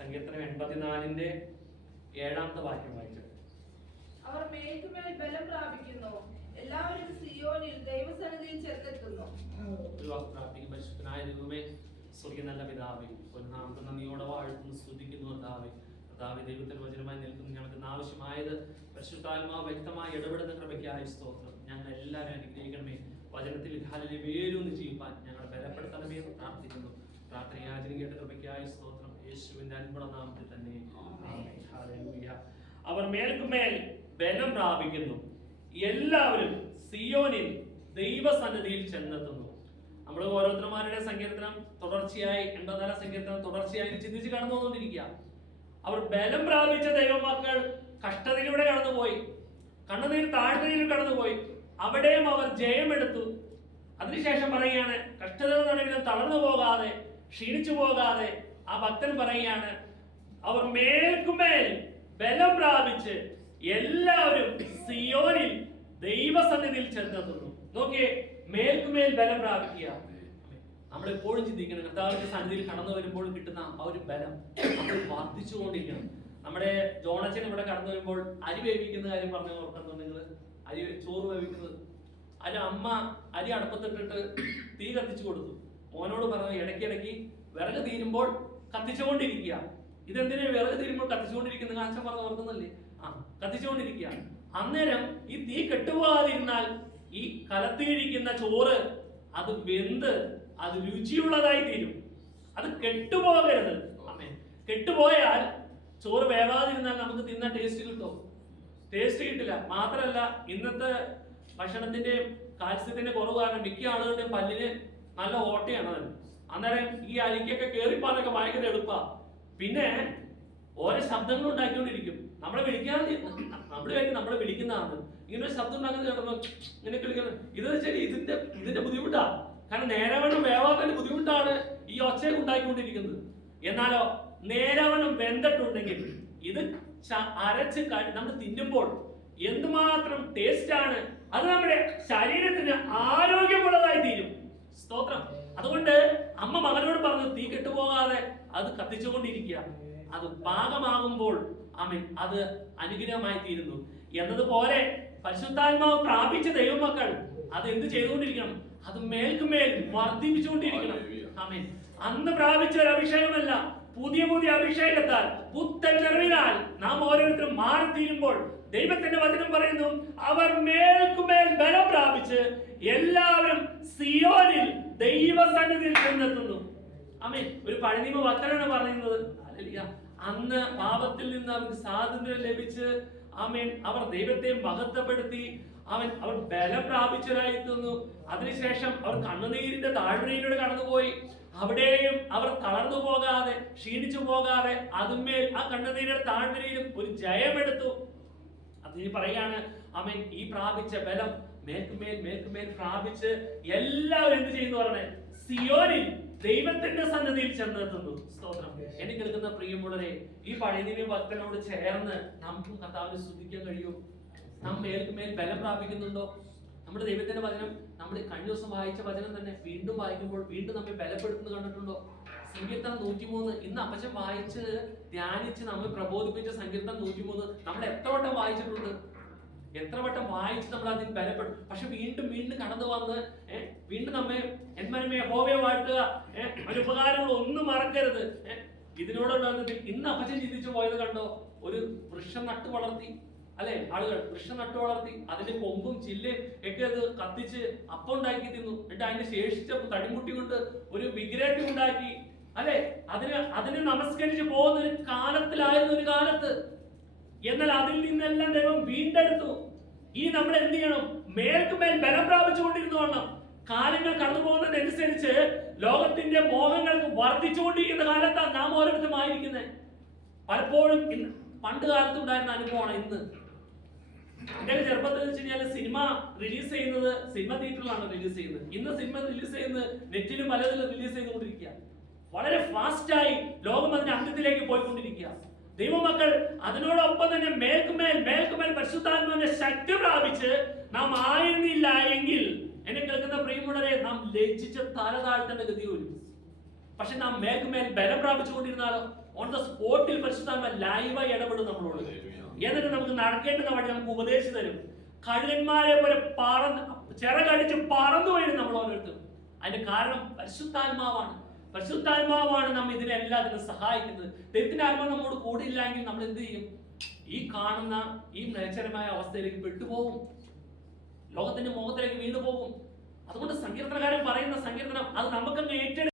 സങ്കീർത്തനം എൺപത്തിനാലിന്റെ ഏഴാമത്തെ വാക്യം വായിച്ചു അവർ മേൽക്കുമേൽ ബലം പ്രാപിക്കുന്നു. എല്ലാവരും സിയോനിൽ ദൈവസന്നിധിയിൽ ചെന്നെത്തുന്നു. പ്രാർത്ഥിക്കും. പരിശുദ്ധനായ ദൈവമേ സ്വർഗീയ നല്ല പിതാവേ ഒരു നാമത്തെ നന്ദിയോടെ വാഴ്ത്തുന്നു സ്തുതിക്കുന്നു കർത്താവേ. കർത്താവ് ദൈവത്തിന്റെ വചനമായി നിൽക്കുന്ന. ഞങ്ങൾക്ക് ആവശ്യമായത് പരിശുദ്ധാത്മാവ് വ്യക്തമായി ഇടപെടുന്ന കൃപയ്ക്കായ സ്തോത്രം. ഞങ്ങൾ എല്ലാവരും അനുഗ്രഹിക്കണമേ. വചനത്തിൽ കാലിലെ വേരൂന്ന് ചെയ്യുവാൻ ഞങ്ങളെ ബലപ്പെടുത്തണമേ എന്ന് പ്രാർത്ഥിക്കുന്നു. പ്രാർത്ഥന യാചന കേട്ട കൃപയ്ക്കായ സ്തോത്രം. യേശുവിന്റെ അൻപുള്ള നാമത്തിൽ തന്നെ ആമേൻ. ഹല്ലേലൂയ. അവർ മേൽക്കുമേൽ ബലം പ്രാപിക്കുന്നു. എല്ലാവരും സിയോനിൽ ദൈവസന്നിധിയിൽ ചെന്നെത്തുന്നു. നമ്മൾ ഓരോരുത്തർമാരുടെ സങ്കീർത്തനം തുടർച്ചയായി എൺപതാം സങ്കീർത്തനം തുടർച്ചയായി ചിന്തിച്ച് കടന്നു വന്നുകൊണ്ടിരിക്കുക. അവർ ബലം പ്രാപിച്ച ദൈവമക്കൾ കഷ്ടതയിലൂടെ കടന്നുപോയി കണ്ണുനീർ താഴ്ന്നതിൽ കടന്നുപോയി. അവിടെയും അവർ ജയമെടുത്തു. അതിനുശേഷം പറയുകയാണ് നടുവിലും തളർന്നു പോകാതെ ക്ഷീണിച്ചു പോകാതെ ആ ഭക്തൻ പറയുകയാണ് അവർ മേൽക്കുമേൽ ബലം പ്രാപിച്ച് എല്ലാവരും സിയോനിൽ ദൈവസന്നിധിയിൽ ചെന്നെത്തുന്നു. നോക്കിയേ മേൽക്കുമേൽ ബലം പ്രാപിക്കുക. നമ്മൾ എപ്പോഴും ചിന്തിക്കണം കർത്താവിന്റെ സന്നിധിയിൽ കടന്നു വരുമ്പോൾ കിട്ടുന്ന ആ ഒരു ബലം നമ്മൾ വർദ്ധിച്ചുകൊണ്ടിരിക്കണം. നമ്മുടെ ജോണച്ചൻ ഇവിടെ കടന്നു വരുമ്പോൾ അരി വേവിക്കുന്ന കാര്യം പറഞ്ഞു ഓർക്കുന്നു നിങ്ങൾ? അരി ചോറ് വേവിക്കുന്നത്. അരി അമ്മ അരി അടുപ്പത്തിട്ടിട്ട് തീ കത്തിച്ചു കൊടുത്തു. മോനോട് പറഞ്ഞു ഇടയ്ക്കിടയ്ക്ക് വിറക് തീരുമ്പോൾ കത്തിച്ചുകൊണ്ടിരിക്കുക. ഇതെന്തിനാ വിറക് തീരുമ്പോൾ കത്തിച്ചുകൊണ്ടിരിക്കുന്നത് അച്ഛൻ പറഞ്ഞു ഓർക്കുന്നില്ലേ ആ കത്തിച്ചുകൊണ്ടിരിക്കുക. അന്നേരം ഈ തീ കെട്ടുപോകാതിരുന്നാൽ ഈ കലത്തിയിരിക്കുന്ന ചോറ് അത് വെന്ത് അത് രുചിയുള്ളതായി തീരും. അത് കെട്ടുപോകരുത്. അമ്മേ കെട്ടുപോയാൽ ചോറ് വേവാതിരുന്നാൽ നമുക്ക് തിന്ന ടേസ്റ്റ് കിട്ടും? ടേസ്റ്റ് കിട്ടില്ല. മാത്രമല്ല ഇന്നത്തെ ഭക്ഷണത്തിന്റെ കാൽസ്യത്തിന്റെ കുറവ് കാരണം മിക്ക ആളുകളുടെയും പല്ലിന് നല്ല ഓട്ടയാണ് അതിന് അന്നേരം ഈ അരിക്കൊക്കെ കേറിപ്പാനൊക്കെ ഭയങ്കര എളുപ്പാ. പിന്നെ ഓരോ ശബ്ദങ്ങൾ ഉണ്ടാക്കിക്കൊണ്ടിരിക്കും. നമ്മളെ വിളിക്കാതെ നമ്മുടെ കഴിക്കും നമ്മളെ വിളിക്കുന്നതാണ്. ഇങ്ങനെ ഒരു ശബ്ദം ഉണ്ടാക്കുന്നത് കേട്ടപ്പോ ഇങ്ങനെ വിളിക്കുന്നത്. ഇത് ശരി ഇതിന്റെ ഇതിന്റെ ബുദ്ധിമുട്ടാണ് കാരണം നേരവണ്ണം വേവാത്തതിന്റെ ബുദ്ധിമുട്ടാണ് ഈ ഒച്ചയൊക്കെ ഉണ്ടാക്കിക്കൊണ്ടിരിക്കുന്നത്. എന്നാലോ നേരവണ്ണം വെന്തിട്ടുണ്ടെങ്കിൽ ഇത് അരച്ച് നമ്മൾ തിന്നുമ്പോൾ എന്തുമാത്രം ടേസ്റ്റ് ആണ്. അത് നമ്മുടെ ശരീരത്തിന് അത് കത്തിച്ചുകൊണ്ടിരിക്കുക. അത് പാകമാകുമ്പോൾ ആമേൻ അത് അനുഗ്രഹമായി തീരുന്നു എന്നതുപോലെ പരിശുദ്ധാത്മാവ് പ്രാപിച്ച ദൈവമക്കൾ അത് എന്ത് ചെയ്തുകൊണ്ടിരിക്കണം? അത് മേൽക്കുമേൽ വർദ്ധിപ്പിച്ചുകൊണ്ടിരിക്കണം. ആമേൻ. അന്ന് പ്രാപിച്ച ഒരു അഭിഷേകമല്ല. പുതിയ പുതിയ അഭിഷേകത്താൽ പുത്തൻ നിറവിനാൽ നാം ഓരോരുത്തരും മാറി തീരുമ്പോൾ ദൈവത്തിന്റെ വചനം പറയുന്നു അവർ മേൽക്കുമേൽ ബലം പ്രാപിച്ച് എല്ലാവരും സിയോനിൽ ദൈവസന്നിധിയിൽ ചെന്നെത്തുന്നു ആമേൻ. ഒരു പഴനിമ ഭക്തനാണ് പറയുന്നത്. അന്ന് പാപത്തിൽ നിന്ന് അവർക്ക് സ്വാതന്ത്ര്യം ലഭിച്ച് ആമേൻ അവർ ദൈവത്തെ മഹത്വപ്പെടുത്തി അവൻ അവർ ബലം പ്രാപിച്ചതായി തീർന്നു. അതിനുശേഷം അവർ കണ്ണുനീരിന്റെ താഴ്വരയിലൂടെ കടന്നുപോയി. അവിടെയും അവർ തളർന്നു പോകാതെ ക്ഷീണിച്ചു പോകാതെ അതുമേൽ ആ കണ്ണുനീരുടെ താഴ്വരയിലും ഒരു ജയമെടുത്തു അതിന് പറയാണ് അവൻ ഈ പ്രാപിച്ച ബലം മേൽക്കുമേൽ മേൽക്കുമേൽ പ്രാപിച്ച് എല്ലാവരും എന്ത് ചെയ്യുന്നു പറഞ്ഞേ? സിയോനിൽ ദൈവത്തിന്റെ സന്നദ്ധിയിൽ ചെന്നെത്തുന്നു. സ്തോത്രം. എന്നെ കേൾക്കുന്ന പ്രിയമുള്ളവരെ ഈ പഴയതിനെ ഭക്തനോട് ചേർന്ന് നമുക്കും കർത്താവിനെ സ്തുതിക്കാൻ കഴിയും. നാം മേൽക്കുമേൽ ബലം പ്രാപിക്കുന്നുണ്ടോ? നമ്മുടെ ദൈവത്തിന്റെ വചനം നമ്മൾ കഴിഞ്ഞ ദിവസം വായിച്ച വചനം തന്നെ വീണ്ടും വായിക്കുമ്പോൾ വീണ്ടും നമ്മെ ബലപ്പെടുത്തുന്നത് കണ്ടിട്ടുണ്ടോ? സങ്കീർത്തനം നൂറ്റിമൂന്ന്. ഇന്ന് അപ്പച്ചൻ വായിച്ച് ധ്യാനിച്ച് നമ്മൾ പ്രബോധിപ്പിച്ച സങ്കീർത്തനം നൂറ്റിമൂന്ന്. നമ്മൾ എത്ര വട്ടം വായിച്ചിട്ടുണ്ട്? എത്ര വട്ടം വായിച്ച് നമ്മൾ അതിൽ ബലപ്പെടും? പക്ഷെ വീണ്ടും വീണ്ടും കടന്നു വന്ന് വീണ്ടും നമ്മെ എന്മനമേ ഹോവയെ വാഴ്ത്തുക. ഒരു ഉപകാരങ്ങൾ ഒന്നും മറക്കരുത്. ഇതിനോടുള്ള ഇന്ന് അപ്പച്ചൻ ചിന്തിച്ചു പോയത് കണ്ടോ? ഒരു വൃക്ഷം നട്ടു വളർത്തി. അല്ലെ ആളുകൾ? വൃക്ഷം നട്ടു വളർത്തി. അതിന്റെ കൊമ്പും ചില്ലയും ഒക്കെ അത് കത്തിച്ച് അപ്പം ഉണ്ടാക്കി തിന്നു. എന്നിട്ട് അതിന് ശേഷിച്ച തടിമുട്ടി കൊണ്ട് ഒരു വിഗ്രഹം ഉണ്ടാക്കി. അല്ലെ അതിന് അതിന് നമസ്കരിച്ച് പോകുന്ന ഒരു കാലത്തിലായിരുന്നു ഒരു കാലത്ത്. എന്നാൽ അതിൽ നിന്നെല്ലാം ദൈവം വീണ്ടെടുത്തു. ഈ നമ്മൾ എന്ത് ചെയ്യണം? മേൽക്കുമേൽ ബലം പ്രാപിച്ചുകൊണ്ടിരുന്നു വേണം കാലങ്ങൾ കടന്നു പോകുന്നതിനനുസരിച്ച് ലോകത്തിന്റെ മോഹങ്ങൾക്ക് വർദ്ധിച്ചുകൊണ്ടിരിക്കുന്ന കാലത്താണ് നാം ഓരോരുത്തരും ആയിരിക്കുന്നത് പലപ്പോഴും ഇന്ന് പണ്ട് കാലത്ത് ഉണ്ടായിരുന്ന അനുഭവമാണ് ഇന്ന്. എന്റെ ചെറുപ്പത്തിൽ വെച്ച് കഴിഞ്ഞാൽ സിനിമ റിലീസ് ചെയ്യുന്നത് സിനിമ തിയേറ്ററിലാണ് റിലീസ് ചെയ്യുന്നത്. ഇന്ന് സിനിമ റിലീസ് ചെയ്യുന്നത് നെറ്റിലും പലതിലും റിലീസ് ചെയ്തുകൊണ്ടിരിക്കുക വളരെ ഫാസ്റ്റായി ലോകം അതിന്റെ അന്ത്യത്തിലേക്ക് പോയിക്കൊണ്ടിരിക്കുക ദൈവമക്കൾ അതിനോടൊപ്പം തന്നെ മേൽക്കുമേൽ മേൽക്കുമേൽ പരിശുദ്ധാത്മാവിന്റെ ശക്തി പ്രാപിച്ച് നാം ആയിരുന്നില്ല എങ്കിൽ എന്നെ കേൾക്കുന്ന പ്രിയമുള്ളവരെ നാം ലജ്ജിച്ച് തല താഴ്ത്തേണ്ട ഗതി വരും പക്ഷെ നാം മേൽക്കുമേൽ ബലം പ്രാപിച്ചുകൊണ്ടിരുന്നാലോ ഓൺ ദ സ്പോട്ടിൽ പരിശുദ്ധാത്മ ലൈവായി ഇടപെടും നമ്മളോട്. എന്നിട്ട് നമുക്ക് നടക്കേണ്ടുന്ന വഴി നമുക്ക് ഉപദേശിച്ചു തരും. കഴുകന്മാരെ പോലെ പറന്ന് ചിറകടിച്ച് പറന്നു വരും നമ്മൾ ഓരോരുത്തരും. അതിന്റെ കാരണം പരിശുദ്ധാത്മാവാണ്. പരിശുദ്ധാത്മാവാണ് നമ്മൾ ഇതിനെല്ലാത്തിനും സഹായിക്കുന്നത്. ദൈവത്തിന്റെ ആത്മാവ് നമ്മോട് കൂടിയില്ലെങ്കിൽ നമ്മൾ എന്ത് ചെയ്യും? ഈ കാണുന്ന ഈ നിലച്ചരമായ അവസ്ഥയിലേക്ക് പെട്ടുപോകും. ലോകത്തിന്റെ മുഖത്തിലേക്ക് വീണ്ടുപോകും അതുകൊണ്ട് സങ്കീർത്തനകാരൻ പറയുന്ന സങ്കീർത്തനം അത് നമുക്കങ്ങ് ഏറ്റെടുത്ത്